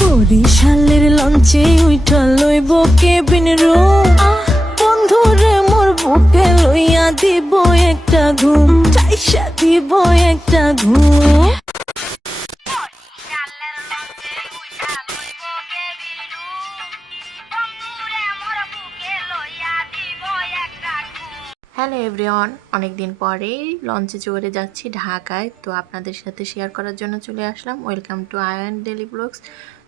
বরিশালের লঞ্চে উঠা লইব কেবিন রুম। বন্ধুরে মোর বুকে লইয়া দিব একটা ঘুম। চাইসা দিব একটা ঘুম। হ্যালো এভরিওয়ান অনেক দিন পরেই লঞ্চে চড়ে যাচ্ছি ঢাকায়। তো আপনাদের সাথে শেয়ার করার জন্য চলে আসলাম। Welcome to Ayan daily vlogs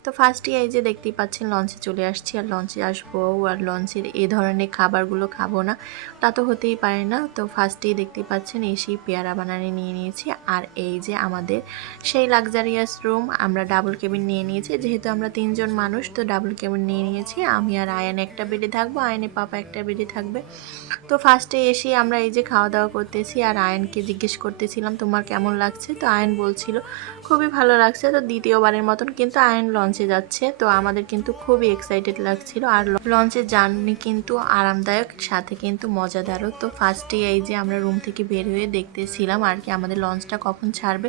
তো ফার্স্টে এই যে দেখতেই পাচ্ছেন লঞ্চে চলে আসছি, আর লঞ্চে আসব, আর লঞ্চের এই ধরনের খাবারগুলো খাব না। তা তো হতেই পারে না। তো ফার্স্টেই দেখতেই পাচ্ছেন এসেই পেয়ারা বানানি নিয়ে নিয়েছি, আর এই যে আমাদের সেই লাক্সারিয়াস রুম আমরা ডাবল কেবিন নিয়ে নিয়েছি। যেহেতু আমরা তিনজন মানুষ, তো ডাবল কেবিন নিয়ে নিয়েছি। আমি আর আয়ন একটা বেডে থাকব আয়নে পাপা একটা বেডে থাকবে। তো ফার্স্টে এসে আমরা এই যে খাওয়া দাওয়া করতেছি, আর আয়নকে জিজ্ঞেস করতেছিলাম, তোমার কেমন লাগছে? তো আয়ন বলছিল, খুবই ভালো লাগছে। তো দ্বিতীয়বারের মতন কিন্তু আয়ন লঞ্চে যাচ্ছে, তো আমাদের কিন্তু খুবই এক্সাইটেড লাগছিল। আর লঞ্চের জার্নি কিন্তু আরামদায়ক, সাথে কিন্তু মজাদারও। তো ফার্স্টে এই যে আমরা রুম থেকে বের হয়ে দেখতেছিলাম আর কি আমাদের লঞ্চটা কখন ছাড়বে।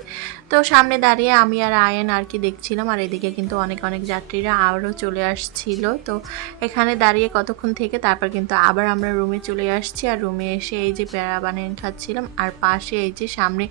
তো সামনে দাঁড়িয়ে আমি আর আয়ন আর কি দেখছিলাম, আর এদিকে কিন্তু অনেক অনেক যাত্রীরা আরও চলে আসছিল। তো এখানে দাঁড়িয়ে কতক্ষণ থেকে তারপর কিন্তু আবার আমরা রুমে চলে আসছি। আর রুমে এসে এই যে প্যারা বানিয়ে খাচ্ছিলাম, আর পাশে এই যে সামনে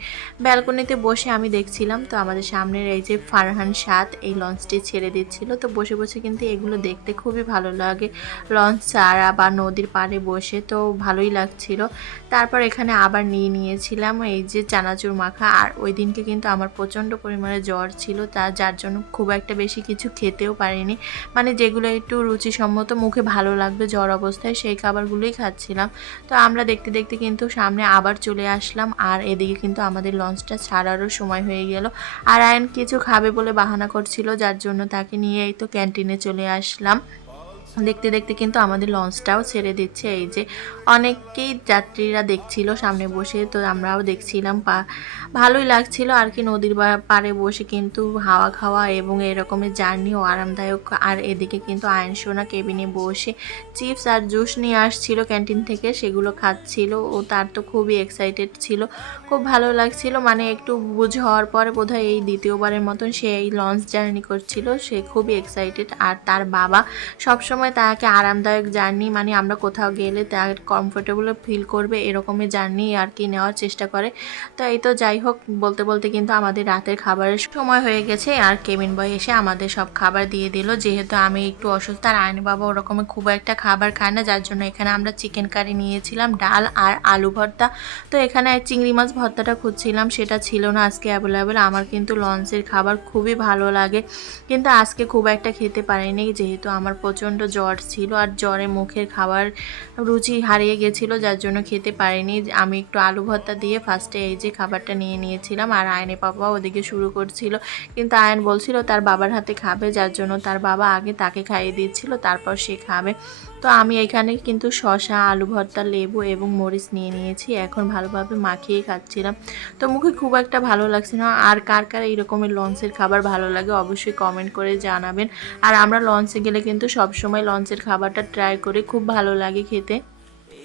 ব্যালকনিতে বসে আমি দেখছিলাম। তো আমাদের সামনের এই যে ফারহান সাত এই লঞ্চটি ছেড়ে দিচ্ছিল। তো বসে বসে কিন্তু এগুলো দেখতে খুবই ভালো লাগে। লঞ্চ ছাড়া বা নদীর পাড়ে বসে তো ভালোই লাগছিল। তারপর এখানে আবার নিয়ে নিয়েছিলাম এই যে চানাচুর মাখা। আর ওই দিনকে কিন্তু আমার প্রচণ্ড পরিমাণে জ্বর ছিল। তা যার জন্য খুব একটা বেশি কিছু খেতেও পারিনি। মানে যেগুলো একটু রুচিসম্মত মুখে ভালো লাগবে জ্বর অবস্থায়, সেই খাবারগুলোই খাচ্ছিলাম। তো আমরা দেখতে দেখতে কিন্তু সামনে আবার চলে আসলাম। আর এদিকে কিন্তু আমাদের লঞ্চটা ছাড়ারও সময় হয়ে গেল। আর আয়ন কিছু খাবে বলে বাহানা করছিল, যার জন্য তাকে নিয়ে এই তো ক্যান্টিনে চলে আসলাম। দেখতে দেখতে কিন্তু আমাদের লঞ্চটাও ছেড়ে দিচ্ছে। এই যে অনেকেই যাত্রীরা দেখছিল সামনে বসে, তো আমরাও দেখছিলাম। পা, ভালোই লাগছিল আর কি নদীর পাড়ে বসে কিন্তু হাওয়া খাওয়া এবং এরকমের জার্নিও আরামদায়ক। আর এদিকে কিন্তু আয়নসোনা কেবিনে বসে চিপস আর জুস নিয়ে আসছিল ক্যান্টিন থেকে, সেগুলো খাচ্ছিল ও তার তো খুবই এক্সাইটেড ছিল। খুব ভালো লাগছিল মানে একটু বুঝ হওয়ার পরে বোধহয় এই দ্বিতীয়বারের মতন সে এই লঞ্চ জার্নি করছিল, সে খুবই এক্সাইটেড আর তার বাবা সবসময় তাকে আরামদায়ক জার্নি মানে আমরা কোথাও গেলে তার কমফোর্টেবল ফিল করবে এরকমই জার্নি আর কি নেওয়ার চেষ্টা করে। তো এই তো যাই হোক, বলতে বলতে কিন্তু আমাদের রাতের খাবারের সময় হয়ে গেছে আর কেবিন বয় এসে আমাদের সব খাবার দিয়ে দিল। যেহেতু আমি একটু অসুস্থ আর আয়নি বাবা ওরকমের খুব একটা খাবার খায় না, যার জন্য এখানে আমরা চিকেন কারি নিয়েছিলাম, ডাল আর আলু ভর্তা। তো এখানে চিংড়ি মাছ ভর্তাটা খুঁজছিলাম, সেটা ছিল না আজকে অ্যাভেলেবেল আমার কিন্তু লঞ্চের খাবার খুবই ভালো লাগে। কিন্তু আজকে খুব একটা খেতে পারিনি, যেহেতু আমার প্রচণ্ড জ্বর ছিল আর জ্বরে মুখের খাবার রুচি হারিয়ে গেছিল, যার জন্য খেতে পারিনি। আমি একটু আলু ভর্তা দিয়ে ফার্স্টে এই যে খাবারটা নিয়ে নিয়েছিলাম আর আয়নে পাপা ওদিকে শুরু করছিল। কিন্তু আয়ন বলছিল, তার বাবার হাতে খাবে, যার জন্য তার বাবা আগে তাকে খাইয়ে দিচ্ছিল, তারপর সে খাবে। তো আমি এখানে কিন্তু শশা আলু ভর্তা, লেবু এবং মরিচ নিয়ে নিয়েছি। এখন ভালোভাবে মাখিয়ে খাচ্ছিলাম। তো মুখে খুব একটা ভালো লাগছে না। আর কার কার এই রকমের লঞ্চের খাবার ভালো লাগে অবশ্যই কমেন্ট করে জানাবেন। আর আমরা লঞ্চে গেলে কিন্তু সবসময় লঞ্চের খাবারটা ট্রাই করি খুব ভালো লাগে খেতে।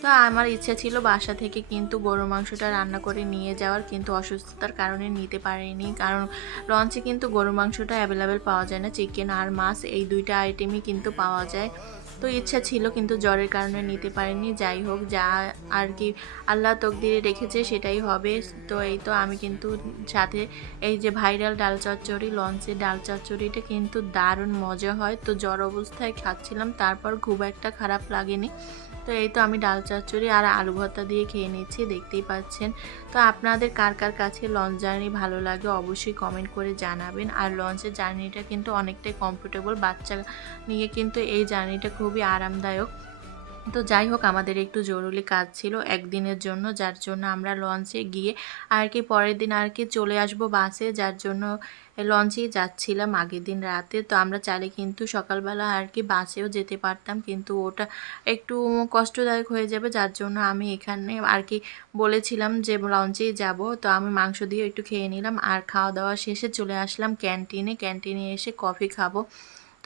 তো আমার ইচ্ছা ছিল বাসা থেকে কিন্তু গরু মাংসটা রান্না করে নিয়ে যাওয়ার, কিন্তু অসুস্থতার কারণে নিতে পারিনি। কারণ লঞ্চে কিন্তু গরু মাংসটা অ্যাভেলেবেল পাওয়া যায় না চিকেন আর মাছ, এই দুইটা আইটেমই কিন্তু পাওয়া যায়। তো ইচ্ছা ছিল কিন্তু জ্বরের কারণে নিতে পারিনি। যাই হোক, যা আর কি আল্লাহ তকদিরে রেখেছে সেটাই হবে। তো এই তো আমি কিন্তু সাথে এই যে ভাইরাল ডাল চচ্চড়ি, লঞ্চের ডাল চচ্চড়িটা কিন্তু দারুণ মজা হয়। তো জ্বর অবস্থায় খাচ্ছিলাম, তারপর খুব একটা খারাপ লাগেনি। তো এই তো আমি ডাল চচ্চড়ি আর আলু ভর্তা দিয়ে খেয়ে নিচ্ছি, দেখতেই পাচ্ছেন। তো আপনাদের কার কার কাছে লঞ্চ জার্নি ভালো লাগে অবশ্যই কমেন্ট করে জানাবেন। আর লঞ্চের জার্নিটা কিন্তু অনেকটাই কমফোর্টেবল বাচ্চা নিয়ে কিন্তু এই জার্নিটা খুবই আরামদায়ক। তো যাই হোক, আমাদের একটু জরুরি কাজ ছিল একদিনের জন্য, যার জন্য আমরা লঞ্চে গিয়ে আর কি পরের দিন আর কি চলে আসব বাসে, যার জন্য লঞ্চেই যাচ্ছিলাম আগের দিন রাতে। তো আমরা চাইলে কিন্তু সকালবেলা আর কি বাসেও যেতে পারতাম, কিন্তু ওটা একটু কষ্টদায়ক হয়ে যাবে, যার জন্য আমি এখানে আর কি বলেছিলাম যে লঞ্চেই যাব। তো আমি মাংস দিয়ে একটু খেয়ে নিলাম আর খাওয়া দাওয়া শেষে চলে আসলাম ক্যান্টিনে। ক্যান্টিনে এসে কফি খাব।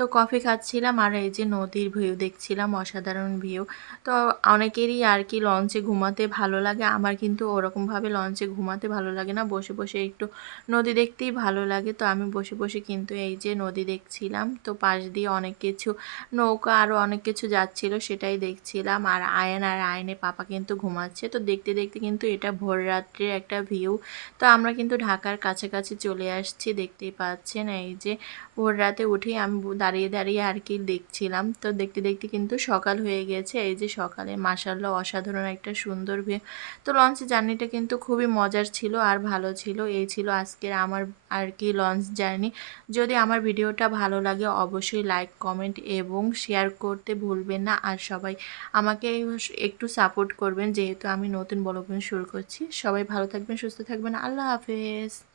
তো কফি খাচ্ছিলাম আর এই যে নদীর ভিউ দেখছিলাম, অসাধারণ ভিউ। তো অনেকেরই আর কি লঞ্চে ঘুমাতে ভালো লাগে, আমার কিন্তু ওরকমভাবে লঞ্চে ঘুমাতে ভালো লাগে না। বসে বসে একটু নদী দেখতেই ভালো লাগে। তো আমি বসে বসে কিন্তু এই যে নদী দেখছিলাম। তো পাশ দিয়ে অনেক কিছু নৌকা আরও অনেক কিছু যাচ্ছিল সেটাই দেখছিলাম। আর আয়ন আর আয়নে পাপা কিন্তু ঘুমাচ্ছে। তো দেখতে দেখতে কিন্তু এটা ভোর রাত্রির একটা ভিউ। তো আমরা কিন্তু ঢাকার কাছাকাছি চলে আসছি, দেখতেই পাচ্ছেন। এই যে ভোর রাতে উঠেই আমি দাঁড়িয়ে দাঁড়িয়ে আর কি দেখছিলাম। তো দেখতে দেখতে কিন্তু সকাল হয়ে গেছে। এই যে সকালে মাসাল্লাহ অসাধারণ একটা সুন্দর ভিউ তো লঞ্চ জার্নিটা কিন্তু খুবই মজার ছিল আর ভালো ছিল। এই ছিল আজকের আমার আর কি লঞ্চ জার্নি যদি আমার ভিডিওটা ভালো লাগে অবশ্যই লাইক কমেন্ট এবং শেয়ার করতে ভুলবেন না। আর সবাই আমাকে একটু সাপোর্ট করবেন। যেহেতু আমি নতুন ব্লগ শুরু করছি। সবাই ভালো থাকবেন, সুস্থ থাকবেন। আল্লাহ হাফেজ।